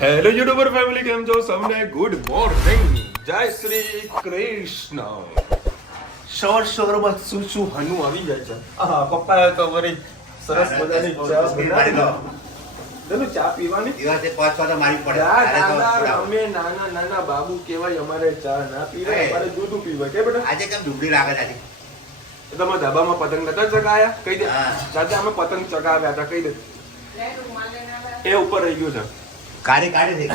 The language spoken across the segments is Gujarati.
હેલો યુટ્યુબર ફેમિલી, કેમ છો સૌને? ગુડ મોર્નિંગ, જય શ્રી કૃષ્ણ. શોરમાં શું હનુ આવી જાય છે. પપ્પા તો વળી સરસ મજાની ચા બનાવી દો. ચા પીવાની દિવસે 5 વાગે મારી પડે. અમે નાના બાબુ કેવાય, અમારે ચા ના પીવાય, અમારે દૂધ પીવાય. કે બેટા આજે કેમ ડુબળી લાગે છે આજે? તમે ધાબામાં પતંગ નતા ચગાયા? કહી દે દાદા, અમે પતંગ ચગાવ્યા હતા. કહી દે એ ઉપર રહી ગયું છે. કાઢી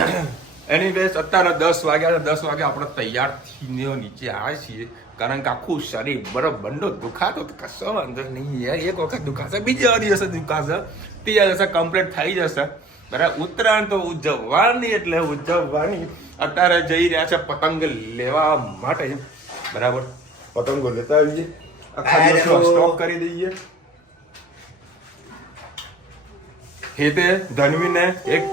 એનીવેઝ અત્યારે 10 વાગ્યા છે. 10 વાગે આપણે તૈયાર થઈને નીચે આવ્યા છીએ, કારણ કે આખું શરીર બરફ બંડો દુખાતો તો કશો વાંધો નહીં યાર. એક વખત દુખાશે, બીજા દિવસે દુખાશે, ત્રીજા દિવસે કમ્પ્લીટ થઈ જશે. બરાબર. ઉત્તરાયણ તો ઉજવવાની એટલે ઉજવવાની. અત્યારે જઈ રહ્યા છે પતંગ લેવા માટે. બરાબર, પતંગો લેતા આવીએ, આખા સ્ટોક કરી દઈએ. હેતે ધનવીને એક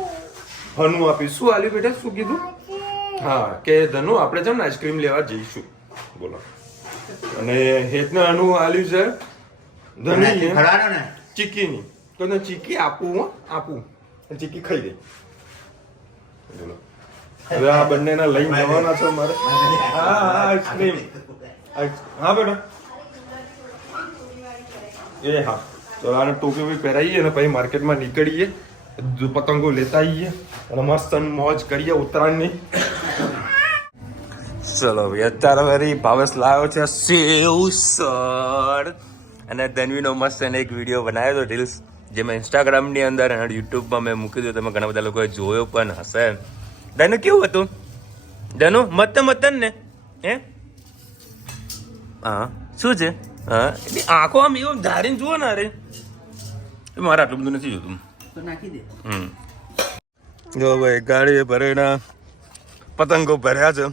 હનુ આપી. શું આલ્યું બેટા? શું કીધું? હા, કે ધનુ આપણે છે ને આઈસ્ક્રીમ લેવા જઈશું. બોલો. અને હેતને હનુ આલ્યું છે ધનવી ને ચીકીની. તો તને ચીકી આપું ચીકી ખાઈ દે. બોલો. હવે આ બંનેના લઈને જવાના છો મારે. હા આઈસ્ક્રીમ. હા બેટા. એ હા, તો આને ટોપી બી પહેરાવીએ ને પછી માર્કેટમાં નીકળીએ, પતંગો લેતા આવીએ અને મસ્ત મોજ કરીએ ઉત્તરાયણની. ચલો ભાઈ, અત્યારે વળી ભાવેશ લાવ્યો છે સેવસર, અને ધનવીનો મસ્ત એને એક વિડીયો બનાવ્યો હતો રીલ્સ, જે મેં ઇન્સ્ટાગ્રામની અંદર અને યુટ્યુબમાં મેં મૂકી દીધો. તમે ઘણા બધા લોકોએ જોયો પણ હશે. ધનુ કેવું હતું? ધનુ મતન ને હે? હા શું છે? હા, એટલે આંખો આમ એવું ધારીને જુઓ ને. અરે મારે આટલું બધું નથી જોતું. નાખી દે. જો ભાઈ, ગાડી ભરેના પતંગો ભર્યા છે.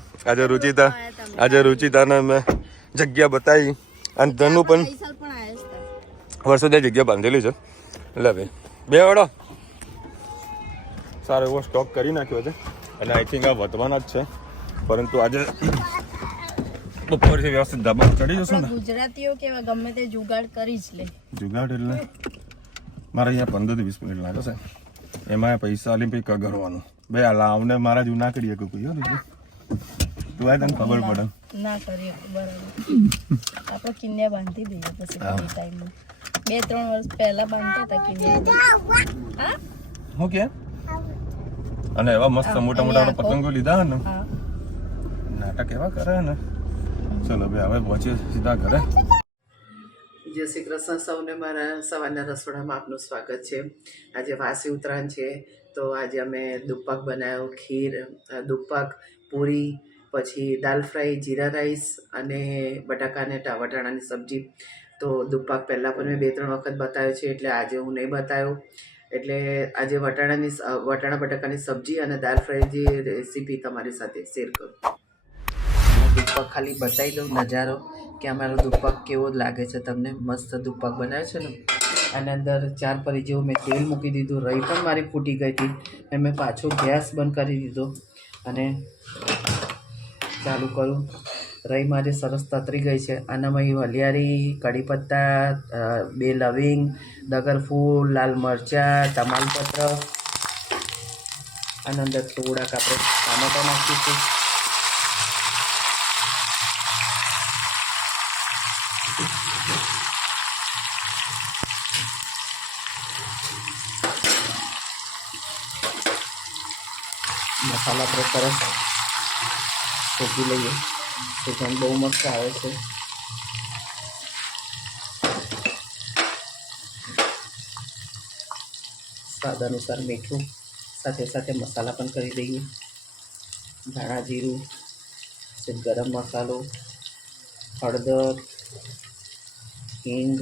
આજે રુચિતાને મેં જગ્યા બતાવી, અને ધનુ પણ વર્ષોથી જગ્યા બાંધેલી છે. એટલે ભાઈ બે વડો સારો એવો સ્ટોક કરી નાખ્યો છે, અને આઈ થિંક આ વધવાના જ છે. પરંતુ આજે બપોરથી વ્યવસ્થિત ધાબા ચડી જશું ને. ગુજરાતીઓ કેવા ગમે તે જુગાડ કરી જ લે. જુગાડ એટલે મારે અહીંયા 15 થી 20 મિનિટ લાગે છે. એમાં પૈસા આલી પછી કગરવાનું. બે લાવને મારા જેવું ના કરીએ કોઈ. તું આ તને ખબર પડે ના કરીએ. બરાબર, આપણે કિન્યા બાંધી દઈએ પછી ટાઈમમાં. 2-3 વર્ષ પહેલા બાંધતા હતા કિન્યા. હા હું કે, અને એવા મસ્ત મોટા પતંગો લીધા ને, નાટક એવા કરે ને. ચલો ભાઈ, હવે પહોંચીએ સીધા ઘરે. જય શ્રી કૃષ્ણ સૌને. મારા સવારના રસોડામાં આપનું સ્વાગત છે. આજે વાસી ઉત્તરાયણ છે, તો આજે અમે દુપ્પક બનાવ્યો, ખીર, દુપ્પક, પૂરી, પછી દાલ ફ્રાય, જીરા રાઈસ અને બટાકાને વટાણાની સબ્જી. તો દુપ્પક પહેલાં પણ મેં 2-3 વખત બતાવ્યો છે, એટલે આજે હું નહીં બતાવ્યો. એટલે આજે વટાણા બટાકાની સબ્જી અને દાલ ફ્રાયની રેસીપી તમારી સાથે શેર કરું. દુપ્પક ખાલી બતાવી દઉં નજારો કે અમારો દુપ્પક કેવો લાગે છે તમને. મસ્ત દુપ્પક બનાવે છે ને. આની અંદર 4 પરી જેવું મેં તેલ મૂકી દીધું. રહી પણ મારી ફૂટી ગઈ હતી, મેં પાછો ગેસ બંધ કરી દીધો અને ચાલુ કરું. રહી મારી સરસ તતરી ગઈ છે. આનામાં વલિયારી, કઢી પત્તા, 2 લવિંગ, ડગરફૂલ, લાલ મરચાં, તમાલપત્ર. આના અંદર થોડાક આપણે ટામેટા નાખીશું. મસાલા આપણે સરસ શોધી લઈએ. સુગંધ બહુ મસ્ત આવે છે. સ્વાદ અનુસાર મીઠું, સાથે સાથે મસાલા પણ કરી દઈએ. ધાણા જીરું, ગરમ મસાલો, હળદર, હિંગ,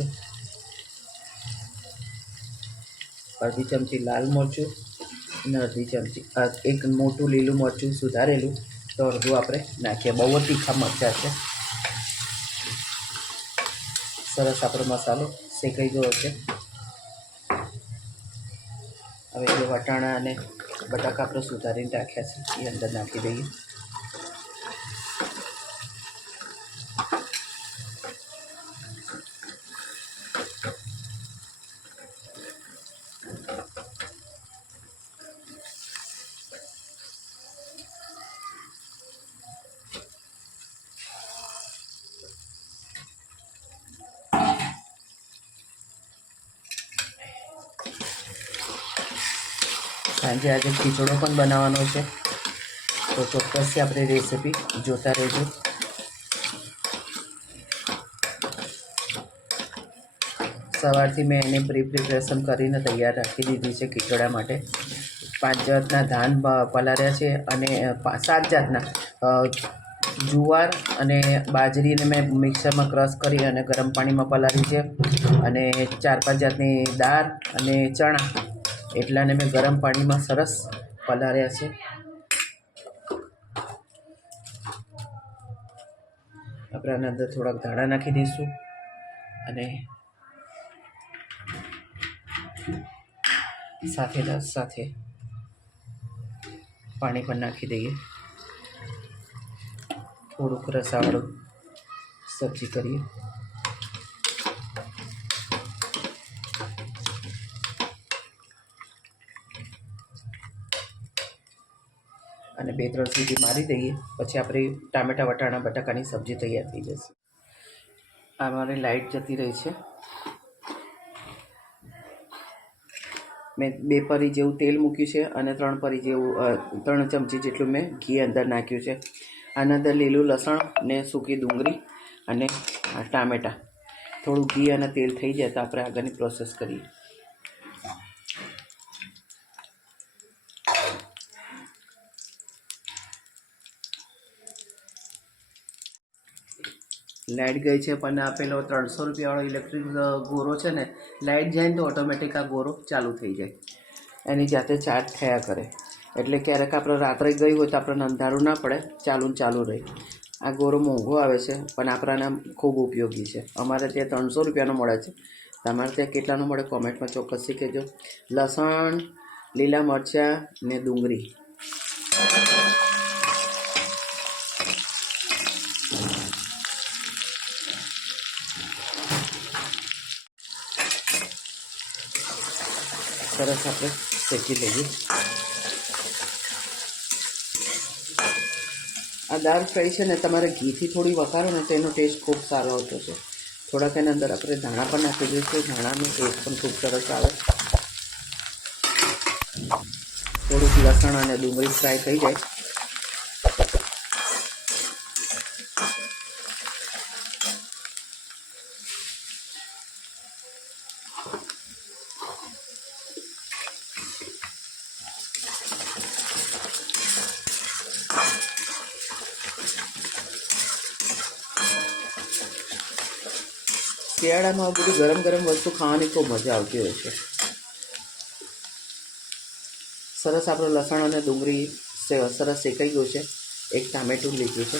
અડધી ચમચી લાલ મરચું અને અડધી ચમચી એક મોટું લીલું મરચું સુધારેલું, તો અડધું આપણે નાખીએ. બહુ જ તીખા મરચાં છે. સરસ આપણો મસાલો શેકાઈ ગયો છે. હવે જે વટાણા અને બટાકા આપણે સુધારીને રાખ્યા છે એ અંદર નાખી દઈએ. સાંજે આજે ખીચડો પણ બનાવવાનો છે, તો ચોક્કસથી આપણે રેસીપી જોતા રહેજો. સવારથી મેં એને પ્રિપરેશન કરીને તૈયાર રાખી દીધી છે ખીચડા માટે. 5 જાતના ધાન પલાળ્યા છે અને 7 જાતના જુવાર અને બાજરીને મેં મિક્સરમાં ક્રશ કરી અને ગરમ પાણીમાં પલાળી છે, અને 4-5 જાતની દાળ અને ચણા એટલાને મેં ગરમ પાણીમાં સરસ પલાળ્યા છે. આપણે આના અંદર થોડાક ધાણા નાખી દઈશું અને સાથે પાણી પણ નાખી દઈએ. થોડુંક રસાવાળું સબ્જી કરીએ. અને 2-3 સીટી મારી દઈએ, પછી આપણે ટામેટા વટાણા બટાકાની સબ્જી તૈયાર થઈ જશે. આ મારી લાઇટ જતી રહી છે. મેં 2 પરી જેવું તેલ મૂક્યું છે અને 3 પરી જેવું 3 ચમચી જેટલું મેં ઘી અંદર નાખ્યું છે. આના અંદર લીલું લસણ ને સૂકી ડુંગળી અને ટામેટાં. થોડું ઘી અને તેલ થઈ જાય તો આપણે આગળની પ્રોસેસ કરીએ. લાઇટ ગઈ છે, પણ આ પેલો 300 રૂપિયાવાળો ઇલેક્ટ્રિક ગોરો છે ને, લાઇટ જાય ને તો ઓટોમેટિક આ ગોરો ચાલુ થઈ જાય, એની જાતે ચાર્જ થયા કરે. એટલે ક્યારેક આપણે રાત્રે ગઈ હોય તો આપણને અંધારું ના પડે, ચાલુ રહે. આ ગોરો મોંઘો આવે છે પણ આપણાને ખૂબ ઉપયોગી છે. અમારે ત્યાં 300 રૂપિયાનો મળે છે. તમારે ત્યાં કેટલાનો મળે કોમેન્ટમાં ચોક્કસથી કહેજો. લસણ, લીલા મરચાં ને ડુંગળી. સરસ આપણે શેકી લઈએ. આ દાળ ફ્રાય છે ને, તમારે ઘીથી થોડી વઘારો ને તો એનો ટેસ્ટ ખૂબ સારો આવતો છે. થોડાક એના અંદર આપણે ધાણા પણ નાખી દઈશું. ધાણાનો ટેસ્ટ પણ ખૂબ સરસ આવે. થોડુંક લસણ અને ડુંગળી ફ્રાય થઈ જાય શિયાળામાં બધું ગરમ વસ્તુ ખાવાની ખૂબ મજા આવતી હોય છે. સરસ આપણું લસણ અને ડુંગળી સરસ શેકાઈ ગયું છે. એક ટામેટું લીધું છે.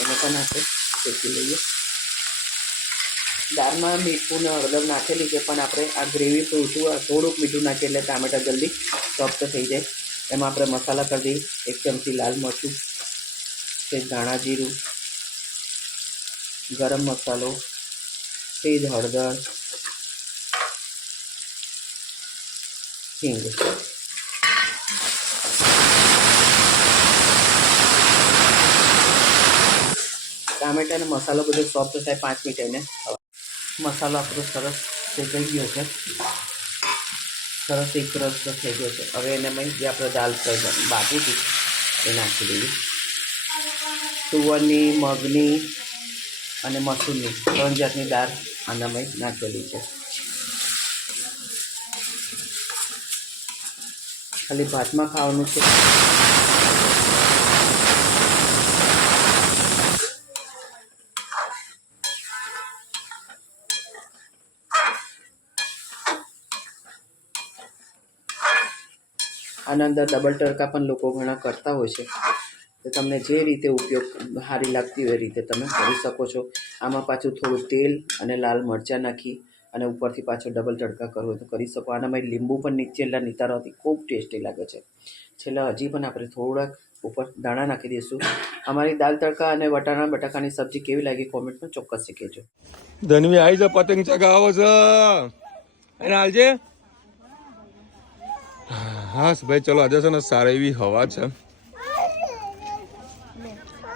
એને પણ આપણે શેકી લઈએ. દાળમાં મીઠું ને હળદર નાખેલી છે, પણ આપણે આ ગ્રેવી થોડુંક મીઠું નાખીએ એટલે ટામેટા જલ્દી સોફ્ટ થઈ જાય. એમાં આપણે મસાલા કરી દઈએ. 1 ચમચી લાલ મરચું, ધાણા જીરું, ગરમ મસાલો, સેજ હળદર, હિંગ. ટામેટા અને મસાલો બધો સોફ્ટ થાય 5 મિનિટ એને મસાલો આપણો સરસ શેકાઈ ગયો છે. સરસ એક રસ થઈ ગયો છે. હવે એને જે આપણે દાળ બાકી હતી એ નાખી દઈએ. તુવરની, મગની અને મસૂરની 3 જાતની દાળ આનામાં નાખેલી છે. ખાલી ભાતમાં ખાવાનું છે. આના અંદર ડબલ તડકા પણ લોકો ઘણા કરતા હોય છે. તો તમને જે રીતે ઉપયોગ સારી લાગતી હોય એ રીતે તમે કરી શકો છો. આમાં પાછું થોડું તેલ અને લાલ મરચાં નાખી અને ઉપરથી પાછો ડબલ તડકા કરવો તો કરી શકો. આનામાં લીંબુ પણ નીચેલા નિતારવાથી ખૂબ ટેસ્ટી લાગે છે. છેલ્લે હજી પણ આપણે થોડાક ઉપર દાણા નાખી દઈશું. અમારી દાલ તડકા અને વટાણા બટાકાની સબ્જી કેવી લાગી કોમેન્ટમાં ચોક્કસ કહેજો. ધનવી આવી છે, પતંગ ચગાવો છે અને હાલજે. હા ભાઈ, ચલો આજે છે ને સારી એવી હવા છે.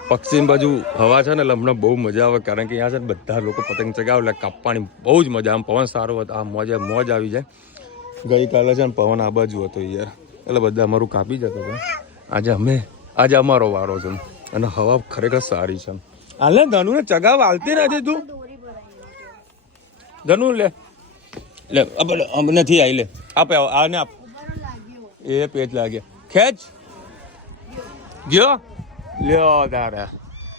પક્ષી બાજુ હવા છે ને એટલે હમણાં બહુ મજા આવે કારણ કે અહીંયા છે ને બધા લોકો પતંગ ચગાવે એટલે કાપવાની બહુ જ મજા આમ પવન સારો હતો આ મોજ આવી જાય ગઈકાલે છે ને પવન આ બાજુ હતો યાર એટલે બધા અમારું કાપી જતો હતો આજે અમારો વારો છે અને હવા ખરેખર સારી છે હાલ ને ધનુ ને ચગાવ હાલતી નથી તું ધનુ લે નથી આવી લે આપે આને આપ એ પેચ લાગ્યા ખેંચ ગયો લ્યો તારા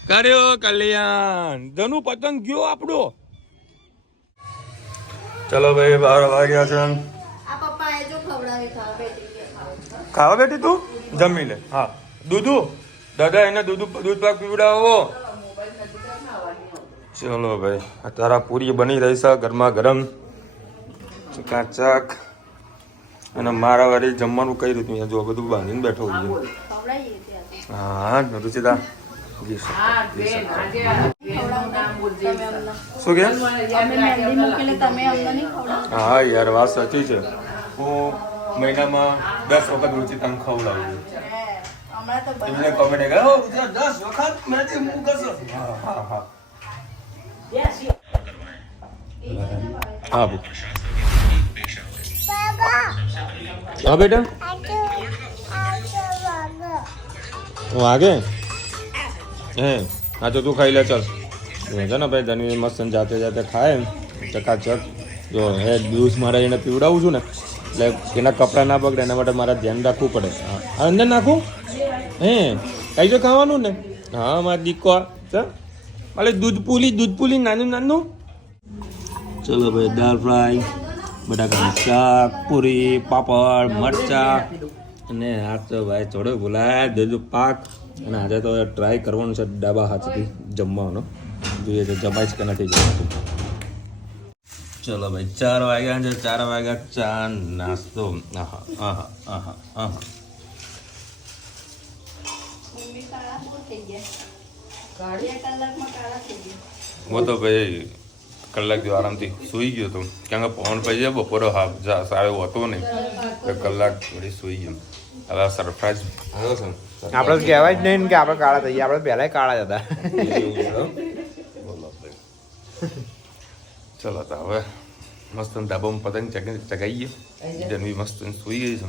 કર્યો કલ્યાણ ધનુ પતંગ ગયો આપણો ચલો ભાઈ 12 વાગ્યા છે ખાવા બેઠી તું જમી લે હા દૂધુ દાદા એને દૂધ પાક પીવડાવો ચલો ભાઈ તારા પૂરી બની રહી છે ગરમા ગરમ ચકાચક અને મારા વાળી જમવાનું કઈ રીતનું જો બધું બાંધીને બેઠો હોય હા રુચિતા શું કે હા યાર વાત સાચી છે હું મહિનામાં 10 વખત રુચિતાને ખવડાવું એમને કમેન્ટ કર્યો 10 વખત મેથી હું કસો હા હા હા બેટા વાગે હે હા તો તું ખાઈ લે ચાલ છે ને ભાઈ ધનવી મસ્ત જાતે જાતે ખાય ચકાચક જો હે જ્યુસ મારે એને પીવડાવું છું ને એટલે એના કપડાં ના બગડે એના માટે મારે ધ્યાન રાખવું પડે હા અંદર નાખું હે કઈ જો ખાવાનું ને હા મારા દીકો મારે દૂધ પુલી નાનું ચલો ભાઈ દાળ ફ્રાય બટાકાનું શાક પૂરી પાપડ મરચા અને આ તો ભાઈ થોડો બોલાય દેજો પાક અને આજે તો ટ્રાય કરવાનું છે ડાબા હાથથી જમવાનો જોઈએ છે જમાય છે કે નથી જમાતું ચલો ભાઈ 4 વાગ્યા છે 4 વાગ્યા ચા નાસ્તો આહા આહા આહા આહા હું તો ભાઈ કલાક જેવો આરામથી સૂઈ ગયો હતો કારણ કે પવન પડી જાય બપોરે સારો હતો નહીં તો કલાક થોડી સૂઈ ગયો હવે સરપ્રાઈઝ આવ્યો છે આપણે કહેવાય જ નહીં કે આપણે કાળા થઈએ આપણે પહેલા કાળા જ હતા બોલો ચલો તો હવે મસ્ત ધાબામાં પતંગ ચગાવીએ જન્મી મસ્ત સૂઈ ગઈ છે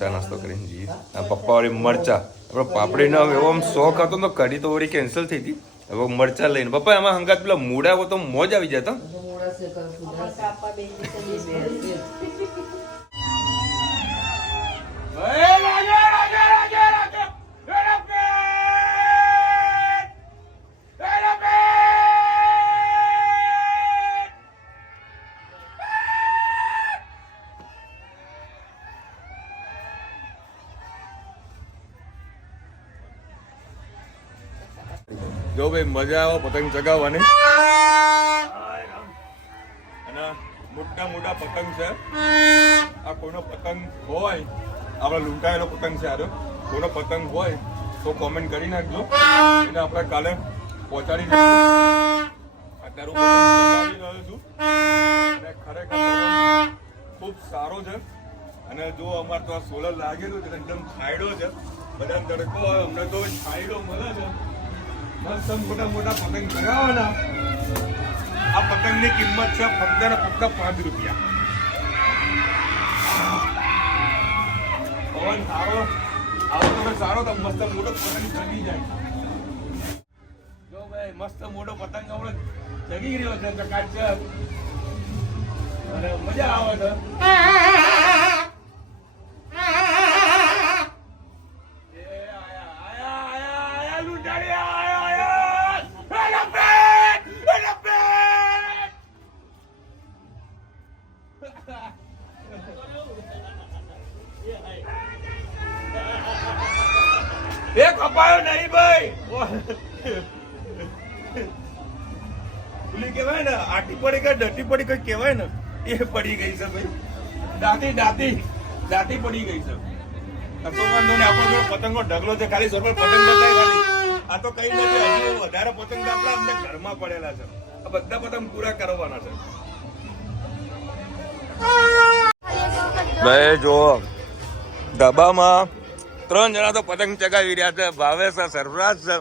ચા નાસ્તો કરીને જઈએ પપ્પા વાળી મરચા આપણે પાપડીનો એવો આમ શોખ હતો તો કઢી તો વળી કેન્સલ થઈ હતી હવે મરચા લઈને પપ્પા એમાં હંગાત પેલા મૂડા હોય તો મોજ આવી જતો જો ભાઈ મજા આવે પતંગ ચગાવવાની અને મોટા મોટા પતંગ છે આ કોઈનો પતંગ હોય આપણે લૂંટાયેલો પતંગ છે આરો કોઈનો પતંગ હોય તો કોમેન્ટ કરી નાખજો એને આપણે કાલે પહોંચાડી દઈશું અત્યારે હું પતંગ ચગાવી રહ્યો છું અને ખરેખર ખૂબ સારો છે અને જો અમારે તો આ સોલર લાગેલું છે એકદમ છાંયડો છે બધા તડકો હોય અમને તો છાંયડો મળે છે મસ્ત મોટા મોટા પતંગ ચગાવવાના આ પતંગની કિંમત છે ફક્ત ને ફક્ત 5 રૂપિયા પવન સારો આવો તમે સારો તો મસ્ત મોટો પતંગ ચગી જાય જો ભાઈ મસ્ત મોટો પતંગ આપણે ચગી રહ્યો છે ચકાચક અને મજા આવે છે એક અપાયો નહીં ભાઈ પેલી કહેવાય ને આટી પડી ગઈ ડટી પડી ગઈ કહેવાય ને એ પડી ગઈ છે ભાઈ દાટી પડી ગઈ છે તો વાંધો નહીં આપણો જો પતંગનો ઢગલો છે ખાલી સર પતંગ બતાય ખાલી આ તો કઈ નથી હજી વધારે પતંગ આપણા અમને ઘરમાં પડેલા છે આ બધા પતંગ પૂરા કરવાના છે ભાઈ જો ડબ્બામાં 3 જણા તો પતંગ ચગાવી રહ્યા છે ભાવેશ છે સરફરાજ છે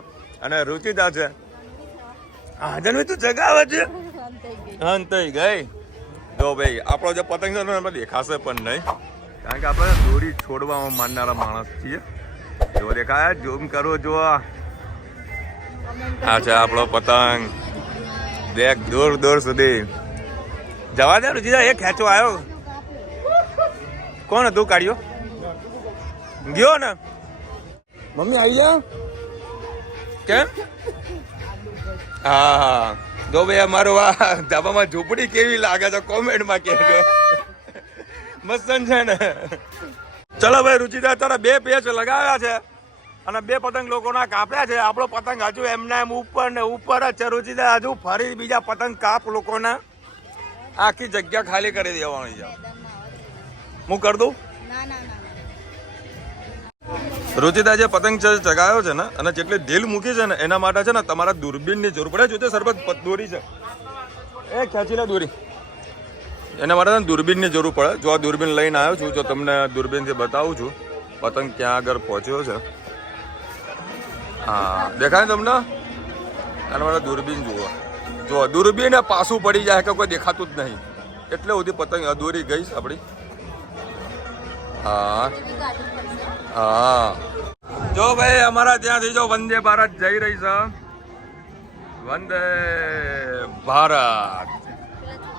અને રુચિતા છે. હા જન્મી તું જગાવે છે. હા થઈ ગઈ. જો ભાઈ આપણો જે પતંગ છે ને એમાં દેખાશે પણ નહીં, કારણ કે આપણે દોરી છોડવામાં માનનારા માણસ છીએ. જો દેખાય ઝૂમ કરો જો. આ છે આપણો પતંગ. દેખ દૂર દૂર સુધી જવા દે રુચિતા. એ ખેંચો આવ્યો. કોણ હતું કાઢ્યો? ગયો ને મમ્મી આવી જા. કેમ? હા હા. જો ભાઈ અમારું આ ધાબામાં ઝૂંપડી કેવી લાગે છે કોમેન્ટમાં કહેજો. મસ્ત છે ને. ચલો ભાઈ રુચિતા તારા 2 પેચ લગાવ્યા છે અને 2 પતંગ લોકોના કાપ્યા છે. આપણો પતંગ હજુ એમના એમ ઉપર ને ઉપર જ છે. રુચિતા હજુ ફરી બીજા પતંગ કાપ લોકોના. આખી જગ્યા ખાલી કરી દેવાની છે. હું કરી દઉં? રુચિતા જે પતંગ ચગાવ્યો છે ને અને જેટલી ઢીલ મૂકી છે ને એના માટે છે ને તમારા દૂરબીનની જરૂર પડે. જોતે સરબત દોરી છે એ ખેંચી લે દોરી. એના માટે દૂરબીનની જરૂર પડે. જો આ દૂરબીન લઈને આવ્યો છું, જો તમને દૂરબીનથી બતાવું છું પતંગ ક્યાં આગળ પહોંચ્યો છે. હા દેખાય તમને? એના માટે દૂરબીન જુઓ. જો દૂરબીન પાછું પડી જાય કે કોઈ દેખાતું જ નહીં એટલે સુધી પતંગ દોરી ગઈ આપણી. હા હા. જો ભાઈ અમારા ત્યાંથી જો વંદે ભારત જઈ રહી છે. વંદે ભારત.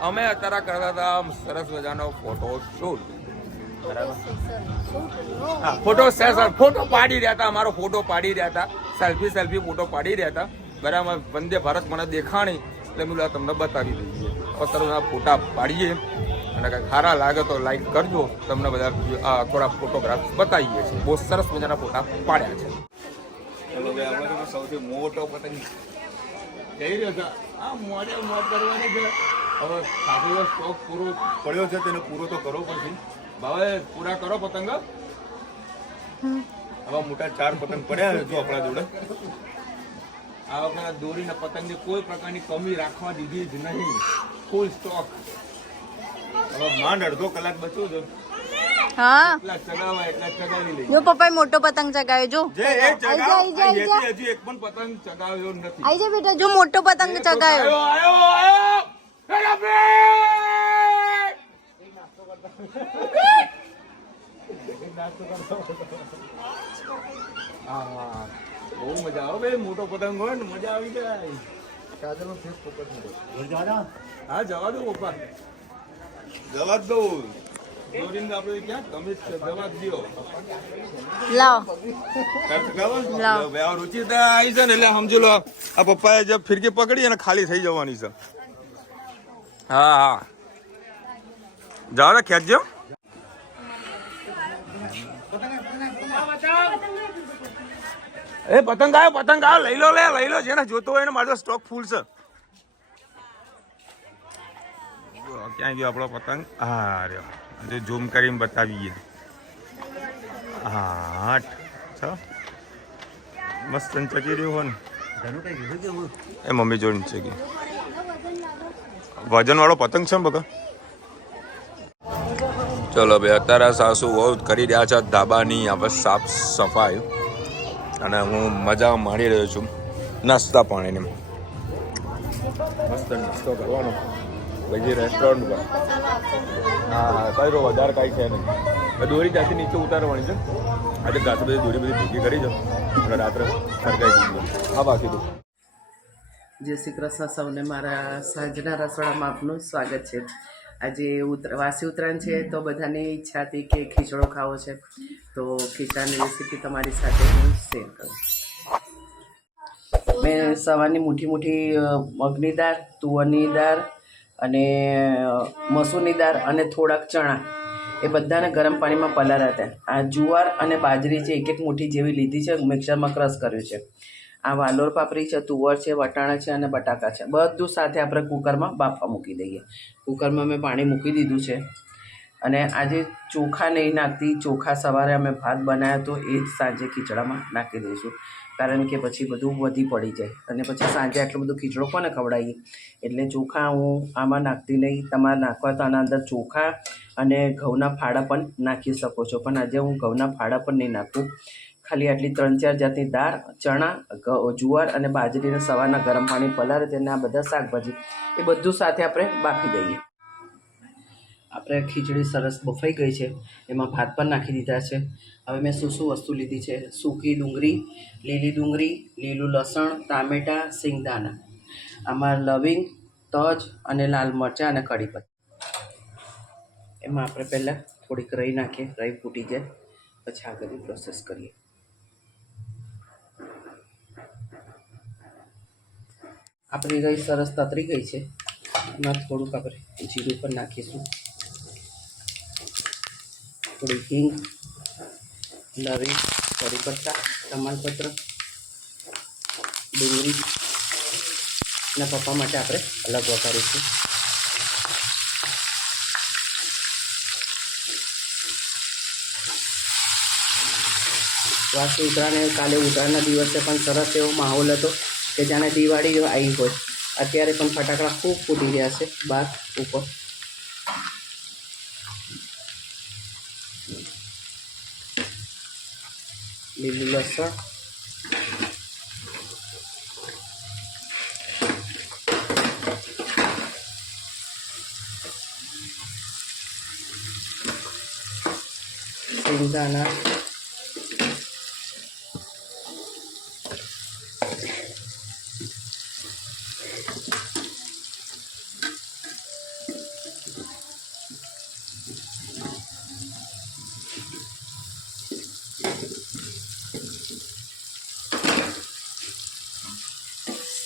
અમે અત્યારે કરતા હતા સરસ મજાનો ફોટો શૂટ. હા ફોટો સેશન. ફોટો પાડી રહ્યા હતા. અમારો ફોટો પાડી રહ્યા હતા. સેલ્ફી ફોટો પાડી રહ્યા હતા. બરાબર. વંદે ભારત મને દેખાણી એટલે મેં તમને બતાવી દઈએ. અત્યારે ફોટા પાડીએ અને કંઈક સારા લાગે તો લાઈક કરજો. તમને બધા થોડા ફોટોગ્રાફ બતાવીએ છીએ. બહુ સરસ મજાના ફોટા પાડ્યા છે. ચલો ભાઈ આપણે સૌથી મોટો પતંગ જઈ રહ્યો છે. આ મોજ કરવાની છે. હવે ખાસો સ્ટોક પૂરો પડ્યો છે તેને પૂરો તો કરવો પડશે. ભાવે પૂરા કરો પતંગ. હવે મોટા 4 પતંગ પડ્યા જો આપણા જોડે. આ વખતે દોરીના પતંગની કોઈ પ્રકારની કમી રાખવા દીધી જ નહીં. ફૂલ સ્ટોક. હવે માંડ અડધો કલાક બચ્યો છે. હા એટલા ચગાવાય એટલા ચગાવી લઈએ. જો પપ્પાએ મોટો પતંગ ચગાવ્યો. જો જે એ ચગાવ હજી એક પણ પતંગ ચગાવ્યો નથી. આઈ જા બેટા. જો મોટો પતંગ ચગાવ્યો. આયો બહુ મજા આવે ભાઈ. મોટો પતંગ હોય ને મજા આવી જાય. હા જવા દો પપ્પા. જવા દો. દોરીને આપણે ક્યાં તમે જવા દો. લાવ રુચિતા આવી છે ને એટલે સમજી લો આ પપ્પાએ જે ફિરકી પકડી અને ખાલી થઈ જવાની છે. હા હા જાઓ ને ખેંચજો. એ પતંગ આવ્યો લઈ લો જેને જોતો હોય ને મારો સ્ટોક ફૂલ છે. ક્યાં ગયો આપણો પતંગ? હા રહ્યો. ઝૂમ કરીને બતાવીએ. હા મસ્ત ચકી રહ્યો હોય ને. એ મમ્મી જોઈને ચકી. વજન વાળો પતંગ છે બકા. ચલો ભાઈ અત્યારે સાસુ બહુ કરી રહ્યા છે ધાબાની હવે સાફ સફાઈ અને હું મજા માણી રહ્યો છું નાસ્તા પાણીની. મસ્ત નાસ્તો કરવાનો પછી રેસ્ટોરન્ટમાં. હા કઈ વધારે કાંઈ છે નહીં. દોરી ત્યાંથી નીચે ઉતારવાની છે. આજે ગાસ બધી દોરી બધી ભેગી કરી છે અને રાત્રે સરકાઈ દીધી. હા બાકી તો જય શ્રી કૃષ્ણ સૌને. મારા સાંજના રસોડામાં આપનું સ્વાગત છે. આજે વાસી ઉત્તરાયણ છે તો બધાની ઈચ્છા હતી કે ખીચડો ખાવો છે, તો ખીચડાની રેસીપી તમારી સાથે હું શેર કરું. મેં સવારની મોટી મગની દાળ, તુવરની દાળ અને મસૂરની દાળ અને થોડાક ચણા એ બધાને ગરમ પાણીમાં પલાળ્યા હતા. આ જુવાર અને બાજરી છે 1 મુઠ્ઠી જેવી લીધી છે, મિક્સરમાં ક્રશ કર્યું છે. આ વાલોર પાપડી છે, તુવર છે, વટાણા છે અને બટાકા છે. બધું સાથે આપણે કુકરમાં બાફવા મૂકી દઈએ. કુકરમાં મેં પાણી મૂકી દીધું છે. અને આજે ચોખા નહીં નાખતી. ચોખા સવારે અમે ભાત બનાવ્યો તો એ જ સાંજે ખીચડામાં નાખી દઈશું, કારણ કે પછી બધું વધી પડી જાય અને પછી સાંજે આટલું બધું ખીચડો કોને ખવડાવીએ. એટલે ચોખા હું આમાં નાખતી નહીં. તમારે નાખવા તો આના અંદર ચોખા અને ઘઉંના ફાડા પણ નાખી શકો છો, પણ આજે હું ઘઉંના ફાડા પણ નહીં નાખું, ખાલી આટલી 3-4 જાતની દાળ, ચણા, જુવાર અને બાજરીને સવારના ગરમ પાણી પલાળે તેને આ બધા શાકભાજી એ બધું સાથે આપણે બાફી દઈએ. આપણે ખીચડી સરસ બફાઈ ગઈ છે, એમાં ભાત પણ નાખી દીધા છે. હવે મેં શું વસ્તુ લીધી છે? સૂકી ડુંગળી, લીલી ડુંગળી, લીલું લસણ, ટામેટાં, સિંગદાણા, આમાં લવિંગ, તજ અને લાલ મરચાં અને કઢી પત્તા. એમાં આપણે પહેલાં થોડીક રાઈ નાખીએ, રાઈ ફૂટી જાય પછી આગળની પ્રોસેસ કરીએ. આપણી રાઈ સરસ તતરી ગઈ છે, એમાં થોડુંક આપણે જીરું પણ નાખીશું, થોડી હિંગ, લવિંગ, કઢી પત્તા, તમાલપત્ર, ડુંગળી અને પપ્પા માટે આપણે અલગ વઘારીશું. વાસી ઉત્તરાયણ કાલે ઉત્તરાયણના દિવસે પણ સરસ એવો માહોલ હતો કે જાણે દિવાળી આવી હોય. અત્યારે પણ ફટાકડા ખૂબ ફૂટી રહ્યા છે બહાર ઉપર. લીલું લસણ, સિંગદાણા,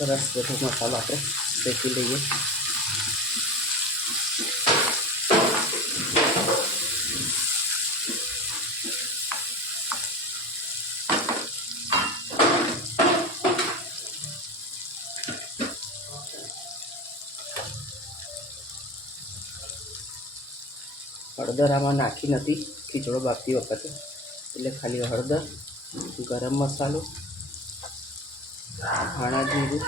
સરસ બધો મસાલો આપણે શેકી લઈએ. હળદર આમાં નાખી નથી ખીચડો બાફતી વખતે, એટલે ખાલી હળદર, ગરમ મસાલો, ધાણા જીરું,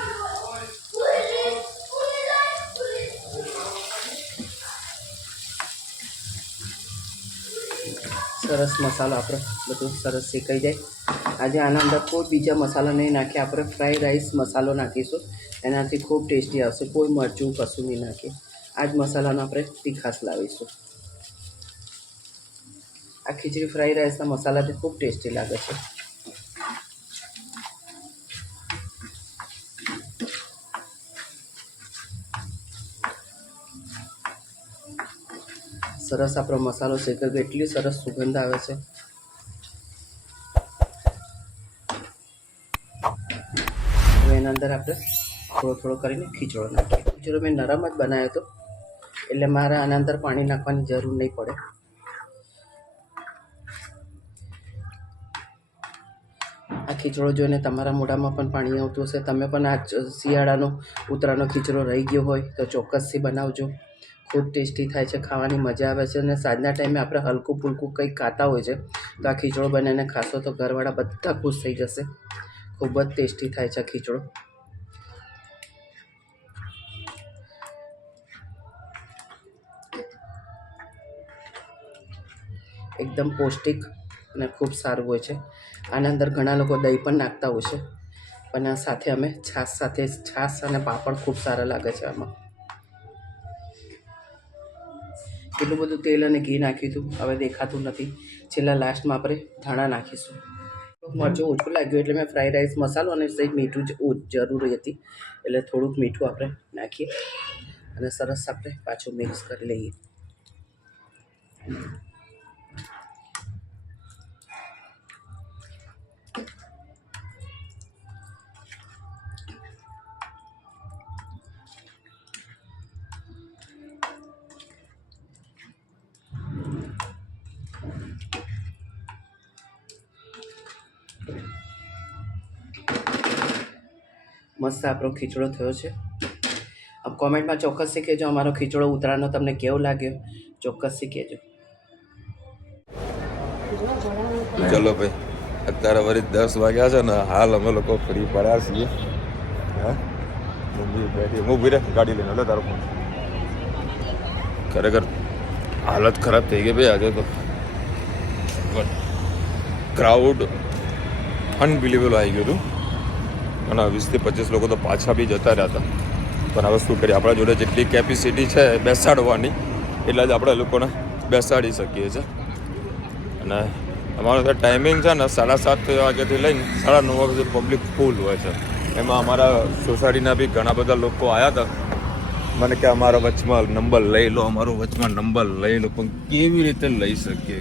સરસ મસાલો આપણે બધું સરસ શેકાઈ જાય. આજે આના અંદર કોઈ બીજા મસાલા નહીં નાખીએ, આપણે ફ્રાઈડ રાઈસ મસાલો નાખીશું, એનાથી ખૂબ ટેસ્ટી આવશે. કોઈ મરચું કશું નહીં નાખીએ, આ જ મસાલાનો આપણે તીખાશ લાવીશું. આ ખીચડી ફ્રાઈડ રાઈસના મસાલાથી ખૂબ ટેસ્ટી લાગે છે. સરસ આપણો મસાલો શેકાઈ ગયો, એટલી સરસ સુગંધ આવે છે. હવે એના અંદર આપણે થોડો થોડો કરીને ખીચડો નાખીએ. ખીચડો મેં નરમ જ બનાવ્યો હતો, એટલે મારે આના અંદર પાણી નાખવાની જરૂર નહીં પડે. આ ખીચડો જોઈને તમારા મોઢામાં પણ પાણી આવતું હશે. તમે પણ આ શિયાળાનો ઉત્તરાયણનો ખીચડો રહી ગયો હોય તો ચોક્કસથી બનાવજો. ખૂબ ટેસ્ટી થાય છે, ખાવાની મજા આવે છે. અને સાંજના ટાઈમે આપણે હલકું ફૂલકું કંઈક ખાતા હોય છે તો આ ખીચડો બનાવીને ખાશો તો ઘરવાળા બધા ખુશ થઈ જશે. ખૂબ જ ટેસ્ટી થાય છે આ ખીચડો. એકદમ પૌષ્ટિક અને ખૂબ સારું હોય છે. આના અંદર ઘણા લોકો દહીં પણ નાખતા હોય છે, પણ આ સાથે અમે છાશ અને પાપડ ખૂબ સારા લાગે છે. આમાં એટલું બધું તેલ અને ઘી નાખ્યું હતું, હવે દેખાતું નથી. છેલ્લા લાસ્ટમાં આપણે ધાણા નાખીશું. મરચું ઓછું લાગ્યું એટલે મેં ફ્રાઈડ રાઈસ મસાલો અને સહેજ મીઠું જરૂરી હતી, એટલે થોડુંક મીઠું આપણે નાખીએ અને સરસ આપણે પાછું મિક્સ કરી લઈએ. મસ્ત આપણો ખીચડો થયો છે. अब કોમેન્ટમાં ચોક્કસથી કહેજો અમારો ખીચડો ઉત્તરાયણનો તમને કેવો લાગ્યો, ચોક્કસથી કહેજો. ચલો ભાઈ, અત્યારે વળી 10 વાગ્યા છે ને, હાલ અમે લોકો ફ્રી પડ્યા છીએ. હા, મમ્મી બેઠી, હું ભીરે ગાડી લઈને લે તારો ફોન. ખરેખર હાલત ખરાબ થઈ ગઈ ભાઈ આજે તો. ક્રાઉડ અનબિલીવેબલ આવી ગયું હતું અને 20-25 લોકો તો પાછા બી જતા રહ્યા હતા. પણ હવે શું કરીએ, આપણા જોડે જેટલી કેપેસિટી છે બેસાડવાની એટલા જ આપણે લોકોને બેસાડી શકીએ છીએ. અને અમારો તો ટાઈમિંગ છે ને 7:30 વાગ્યાથી લઈને 9:30 વાગ્યા સુધી પબ્લિક ફૂલ હોય છે. એમાં અમારા સોસાયટીના બી ઘણા બધા લોકો આવ્યા હતા. મને કે અમારો વચમાં નંબર લઈ લો, અમારો વચમાં નંબર લઈ લો. પણ કેવી રીતે લઈ શકીએ?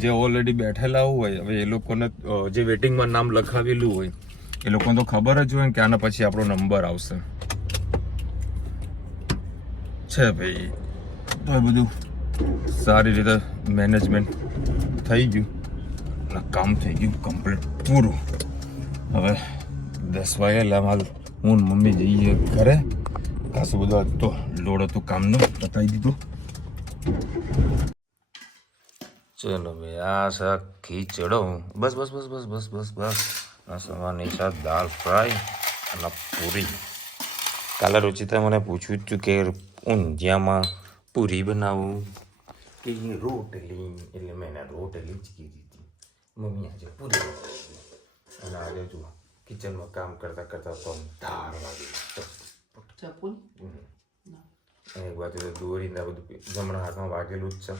જે ઓલરેડી બેઠેલા હોય, હવે એ લોકોને જે વેટિંગમાં નામ લખાવેલું હોય એ લોકોને તો ખબર જ હોય કે આના પછી આપણો નંબર આવશે. છે ભાઈ, તો એ બધું સારી રીતે મેનેજમેન્ટ થઈ ગયું અને કામ થઈ ગયું કમ્પ્લીટ પૂરું. હવે 10 વાગ્યા હાલ હું મમ્મી જઈએ ઘરે. ખાસું બધું તો લોડ હતું કામનું, બતાવી દીધું. ચલો ભાઈ, આ શાક ખીચડો, બસ બસ બસ બસ બસ બસ બસ. આ સવારની સાથે દાળ ફ્રાય અને પૂરી. કાલે રુચિતા મને પૂછ્યું હતું કે ઊંધિયામાં પૂરી બનાવું કે રોટલી, એટલે મેં એને રોટલી જ કીધી હતી. મમ્મી આજે પૂરી બનાવી. અને આજે જુઓ કિચનમાં કામ કરતા કરતા તો દાળ વાગી. એક બાજુ તો દોરીને બધું જમણા હાથમાં વાગેલું જ છે.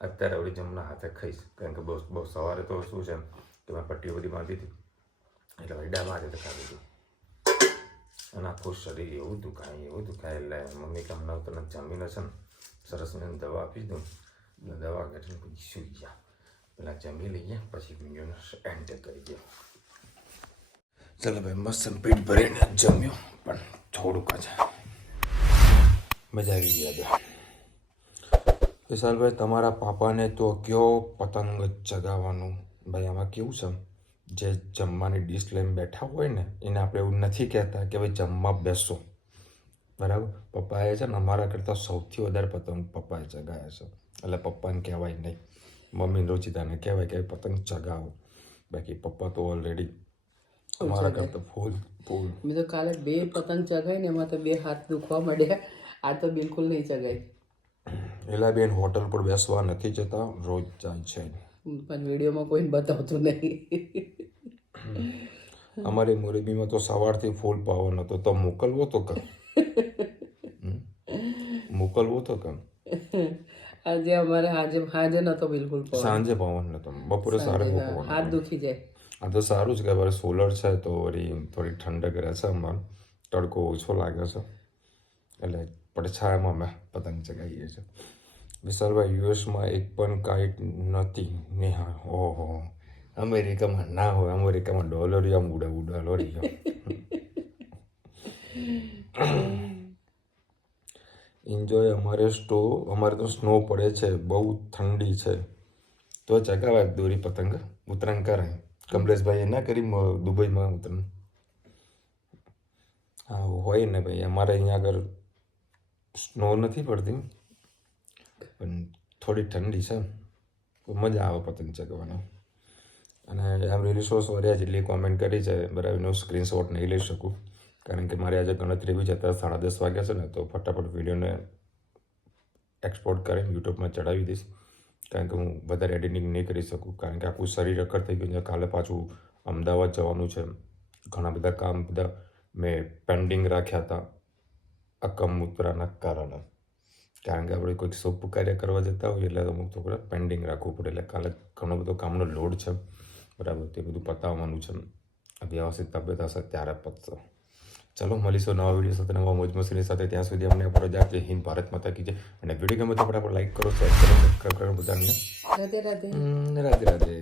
અત્યારે વળી જમણા હાથે ખાઈશ, કારણ કે બહુ સવારે તો શું છે કે મેં પટ્ટીઓ બધી બાંધી હતી એટલે વળી ડામાં હાથે ખાધી હતી. અને આખું શરીર એવું દુખાય એટલે મમ્મી કે હમણાં તને જમીને છે ને સરસ મને દવા આપી દઉં. દવા કાઢીને પછી સૂઈ ગયા. પેલા જમી લઈએ પછી વિડીયોને એન્ડ કરી દઈએ. ચાલો ભાઈ, મસ્ત પેટ ભરીને જમ્યો, પણ થોડુંક જ મજા આવી ગયા. વિશાલભાઈ, તમારા પાપાને તો કયો પતંગ ચગાવવાનું? ભાઈ આમાં કેવું છે, જે જમવાની ડીશ લઈને બેઠા હોય ને એને આપણે એવું નથી કહેતા કે ભાઈ જમવા બેસો, બરાબર? પપ્પાએ છે ને અમારા કરતાં સૌથી વધારે પતંગ પપ્પાએ ચગાવ્યા છે. એટલે પપ્પાને કહેવાય નહીં, મમ્મી રુચિતાને કહેવાય કે પતંગ ચગાવો. બાકી પપ્પા તો ઓલરેડી અમારા કરતાં ફૂલ. મેં તો કાલે 2 પતંગ ચગાવી ને એમાં તો 2 હાથ દુખવા માંડ્યા. આ તો બિલકુલ નહીં ચગાવી. એલા બેન હોટલ પર બેસવા નથી જતા, રોજ જાય છે. પણ વિડીયોમાં કોઈને બતાવતું નહીં. અમારી મોરબીમાં તો સવારથી ફૂલ પાવન હતો, તો મોકલવો તો કાં આજે અમારે હાજે નતો બિલકુલ પવન. સાંજે પવન નતો, બપોરે સાડે હાથ દુખી જાય. આ તો સારું છે કે મારે સોલર છે તો વળી થોડી ઠંડક રહે છે. અમારે તડકો ઓછો લાગે છે એટલે પડછાયામાં અમે પતંગ ચગાવીએ છીએ. વિશાલભાઈ, યુએસમાં એક પણ કાઇટ નથી. નેહા, ઓહો, અમેરિકામાં ના હોય, અમેરિકામાં ડોલર આમ ઉડાલોરી. એન્જોય. અમારે તો સ્નો પડે છે, બહુ ઠંડી છે તો ચગાવાય દોરી પતંગ. ઉત્તરાયણ કરાય. કમલેશભાઈએ ના કરી દુબઈમાં ઉત્તરાયણ? હા હોય ને ભાઈ, અમારે અહીંયા આગળ સ્નો નથી પડતી પણ થોડી ઠંડી છે, મજા આવે પતંગ ચગાવવાની. અને આમ રીલી સો સોરી જેટલી કોમેન્ટ કરી છે બરાબર, એનો સ્ક્રીનશોટ નહીં લઈ શકું કારણ કે મારે આજે ગણતરી બી છે. અત્યારે 10:30 વાગ્યા છે ને, તો ફટાફટ વિડીયોને એક્સપોર્ટ કરીને યુટ્યુબમાં ચડાવી દઈશ, કારણ કે હું વધારે એડિટિંગ નહીં કરી શકું, કારણ કે આખું શરીર અકડ થઈ ગયું છે. કાલે પાછું અમદાવાદ જવાનું છે. ઘણા બધા કામ મેં પેન્ડિંગ રાખ્યા હતા અકમૂત્રાના કારણે, કારણ કે આપણે કોઈક શુભ કાર્ય કરવા જતા હોઈએ એટલે અમુક તો પેન્ડિંગ રાખવું પડે. એટલે કાલે ઘણો બધો કામનો લોડ છે, બરાબર? તે બધું પતાવવાનું છે. વ્યવસ્થિત તબિયત હશે ત્યારે પતશે. ચલો મળીશું નવા વિડીયો સાથે, નવા મોજ મસ્તીની સાથે. ત્યાં સુધી અમને ફરજિયાત જય હિન્દ, ભારત માતા કી જય. અને વિડીયો ગમે તો ફટાફટ લાઈક કરો, શેર કરો, સબસ્ક્રાઈબ કરો બધાને. રાધે રાધે. રાધે રાધે.